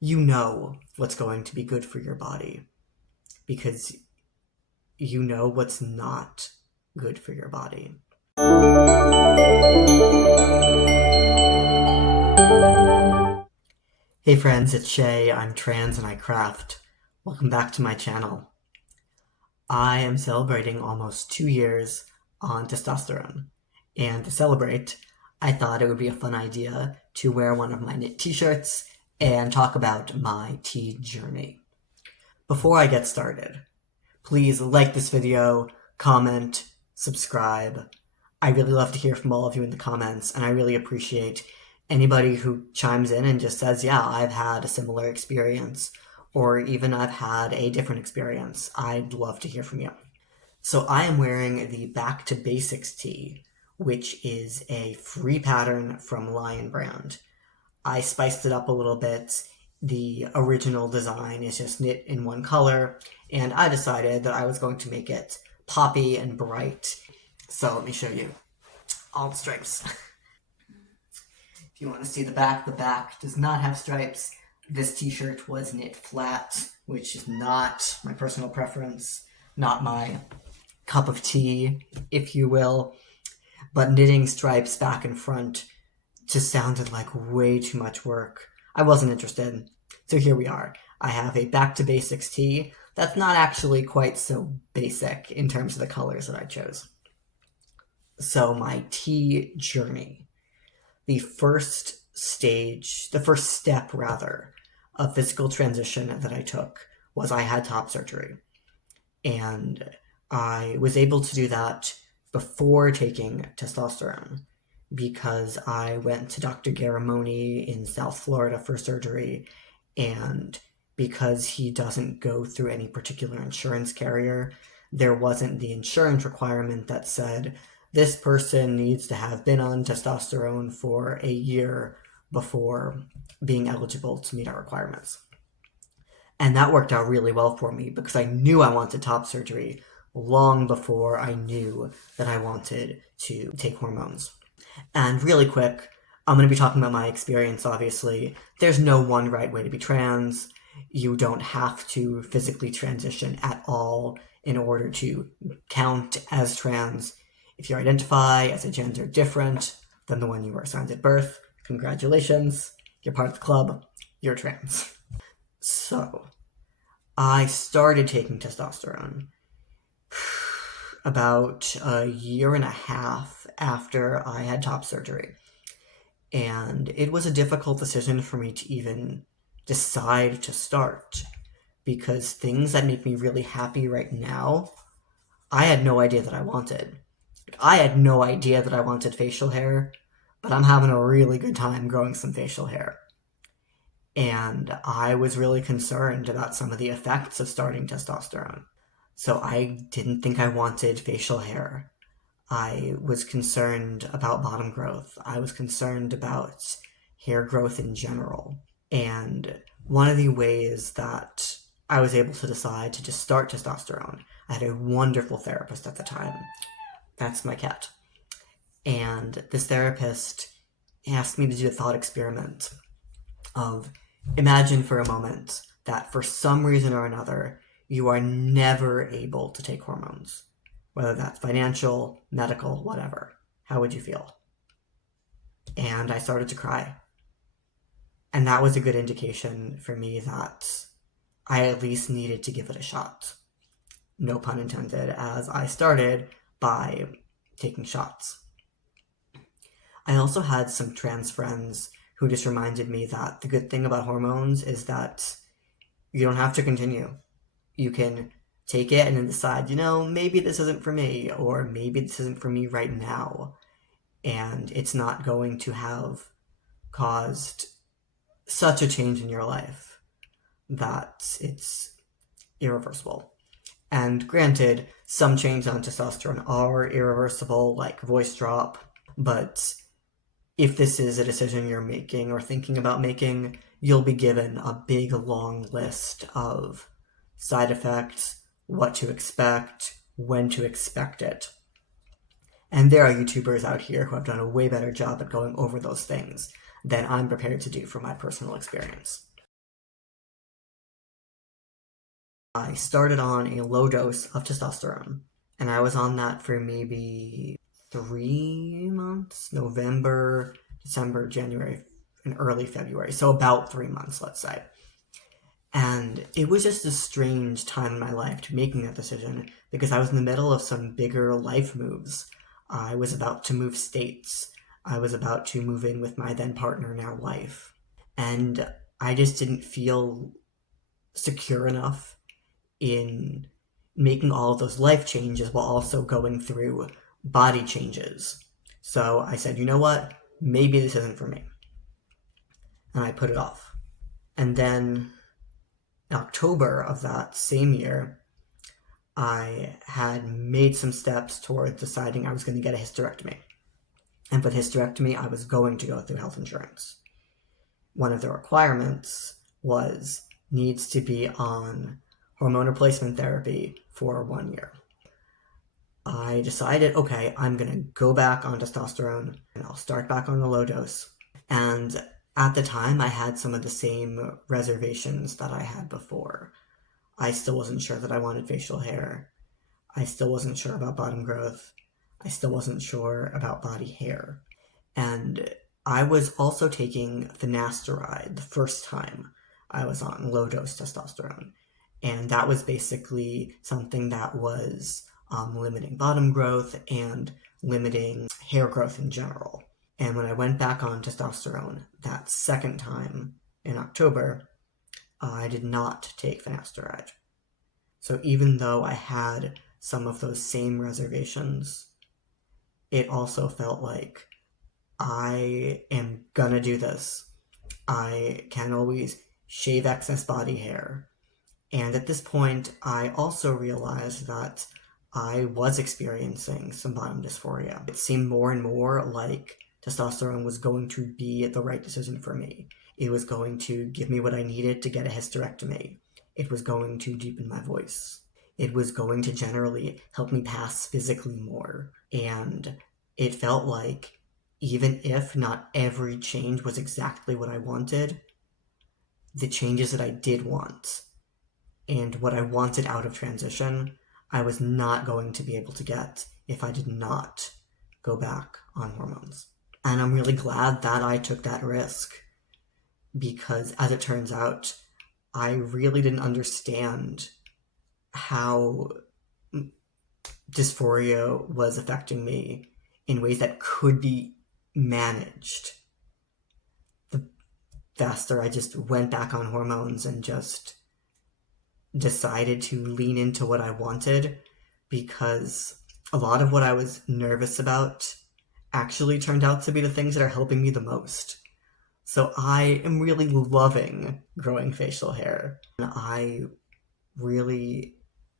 you know what's going to be good for your body because you know what's not good for your body. Hey friends, it's Shay. I'm trans and I craft. Welcome back to my channel. I am celebrating almost 2 years on testosterone. And to celebrate, I thought it would be a fun idea to wear one of my knit t-shirts and talk about my tea journey. Before I get started, please like this video, comment, subscribe. I really love to hear from all of you in the comments, and I really appreciate anybody who chimes in and just says, yeah, I've had a similar experience, or even I've had a different experience. I'd love to hear from you. So I am wearing the Back to Basics tee, which is a free pattern from Lion Brand. I spiced it up a little bit. The original design is just knit in one color, and I decided that I was going to make it poppy and bright. So let me show you all the stripes. If you want to see the back does not have stripes. This t-shirt was knit flat, which is not my personal preference, not my cup of tea, if you will. But knitting stripes back and front just sounded like way too much work. I wasn't interested. So here we are. I have a Back to Basics tee that's not actually quite so basic in terms of the colors that I chose. So my tea journey. The first step rather, of physical transition that I took was I had top surgery. And I was able to do that before taking testosterone because I went to Dr. Garramone in South Florida for surgery, and because he doesn't go through any particular insurance carrier, there wasn't the insurance requirement that said this person needs to have been on testosterone for a year before being eligible to meet our requirements. And that worked out really well for me because I knew I wanted top surgery long before I knew that I wanted to take hormones. And really quick, I'm going to be talking about my experience, obviously. There's no one right way to be trans. You don't have to physically transition at all in order to count as trans. If you identify as a gender different than the one you were assigned at birth, congratulations, you're part of the club, you're trans. So, I started taking testosterone about a year and a half after I had top surgery. And it was a difficult decision for me to even decide to start, because things that make me really happy right now, I had no idea that I wanted. I had no idea that I wanted facial hair, but I'm having a really good time growing some facial hair. And I was really concerned about some of the effects of starting testosterone. So I didn't think I wanted facial hair. I was concerned about bottom growth. I was concerned about hair growth in general. And one of the ways that I was able to decide to just start testosterone, I had a wonderful therapist at the time. That's my cat. And this therapist asked me to do a thought experiment of imagine for a moment that for some reason or another, you are never able to take hormones, whether that's financial, medical, whatever. How would you feel? And I started to cry. And that was a good indication for me that I at least needed to give it a shot. No pun intended, as I started by taking shots. I also had some trans friends who just reminded me that the good thing about hormones is that you don't have to continue. You can take it and then decide, maybe this isn't for me, or maybe this isn't for me right now. And it's not going to have caused such a change in your life that it's irreversible. And granted, some changes on testosterone are irreversible, like voice drop, but if this is a decision you're making or thinking about making, you'll be given a big, long list of side effects, what to expect, when to expect it. And there are YouTubers out here who have done a way better job at going over those things than I'm prepared to do from my personal experience. I started on a low dose of testosterone, and I was on that for maybe 3 months, November, December, January, and early February. So about 3 months, let's say. And it was just a strange time in my life to making that decision because I was in the middle of some bigger life moves. I was about to move states. I was about to move in with my then partner, now wife. And I just didn't feel secure enough in making all of those life changes while also going through body changes. So I said, you know what? Maybe this isn't for me. And I put it off. And then in October of that same year, I had made some steps toward deciding I was going to get a hysterectomy. And for the hysterectomy, I was going to go through health insurance. One of the requirements was needs to be on hormone replacement therapy for 1 year. I decided, okay, I'm going to go back on testosterone and I'll start back on the low dose. And at the time, I had some of the same reservations that I had before. I still wasn't sure that I wanted facial hair. I still wasn't sure about bottom growth. I still wasn't sure about body hair. And I was also taking finasteride the first time I was on low dose testosterone. And that was basically something that was limiting bottom growth and limiting hair growth in general. And when I went back on testosterone that second time in October, I did not take finasteride. So even though I had some of those same reservations, it also felt like I am gonna do this. I can always shave excess body hair. And at this point, I also realized that I was experiencing some bottom dysphoria. It seemed more and more like testosterone was going to be the right decision for me. It was going to give me what I needed to get a hysterectomy. It was going to deepen my voice. It was going to generally help me pass physically more. And it felt like even if not every change was exactly what I wanted, the changes that I did want and what I wanted out of transition, I was not going to be able to get if I did not go back on hormones. And I'm really glad that I took that risk because, as it turns out, I really didn't understand how dysphoria was affecting me in ways that could be managed. The faster I just went back on hormones and just decided to lean into what I wanted, because a lot of what I was nervous about actually turned out to be the things that are helping me the most. So I am really loving growing facial hair. And I really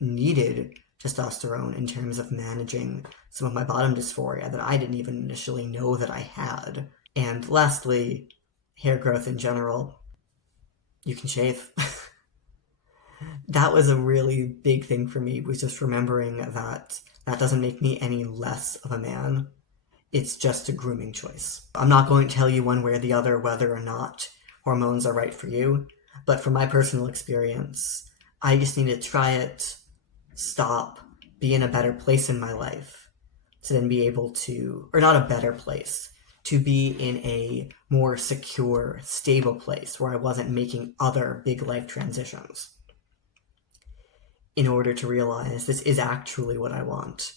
needed testosterone in terms of managing some of my bottom dysphoria that I didn't even initially know that I had. And lastly, hair growth in general. You can shave. That was a really big thing for me, was just remembering that that doesn't make me any less of a man. It's just a grooming choice. I'm not going to tell you one way or the other whether or not hormones are right for you, but from my personal experience, I just need to try it, stop, be in a better place in my life, to then be able to, or not a better place, to be in a more secure, stable place where I wasn't making other big life transitions, in order to realize this is actually what I want,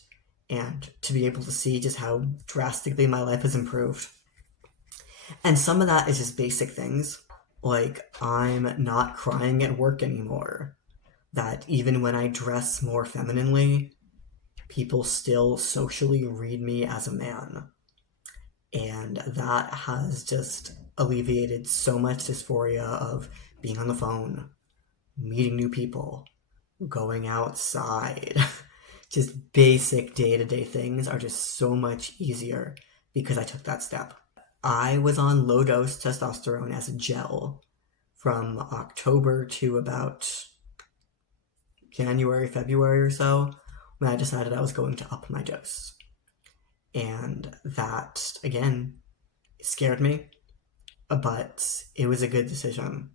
and to be able to see just how drastically my life has improved. And some of that is just basic things, like I'm not crying at work anymore, that even when I dress more femininely, people still socially read me as a man. And that has just alleviated so much dysphoria of being on the phone, meeting new people, going outside. Just basic day-to-day things are just so much easier because I took that step. I was on low-dose testosterone as a gel from October to about January, February or so, when I decided I was going to up my dose. And that, again, scared me, but it was a good decision.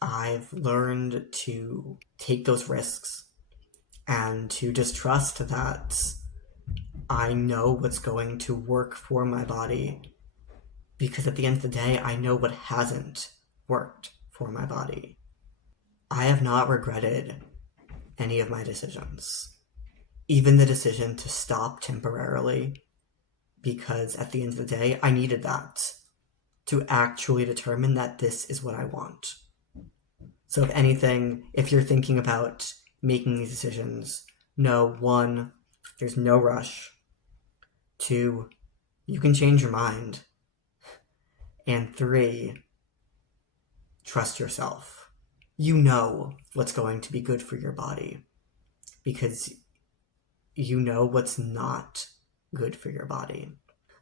I've learned to take those risks and to just trust that I know what's going to work for my body, because at the end of the day, I know what hasn't worked for my body. I have not regretted any of my decisions, even the decision to stop temporarily, because at the end of the day, I needed that to actually determine that this is what I want. So if anything, if you're thinking about making these decisions, know, 1, there's no rush. 2, you can change your mind. And 3, trust yourself. You know what's going to be good for your body, because you know what's not good for your body.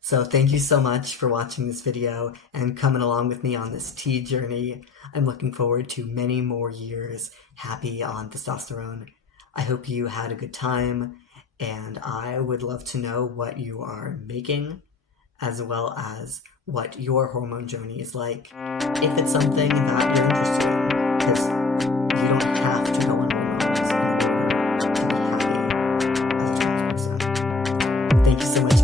So thank you so much for watching this video and coming along with me on this tea journey. I'm looking forward to many more years happy on testosterone. I hope you had a good time, and I would love to know what you are making, as well as what your hormone journey is like, if it's something that you're interested in, because you don't have to go on hormones in order to be happy as a trans person. Thank you so much.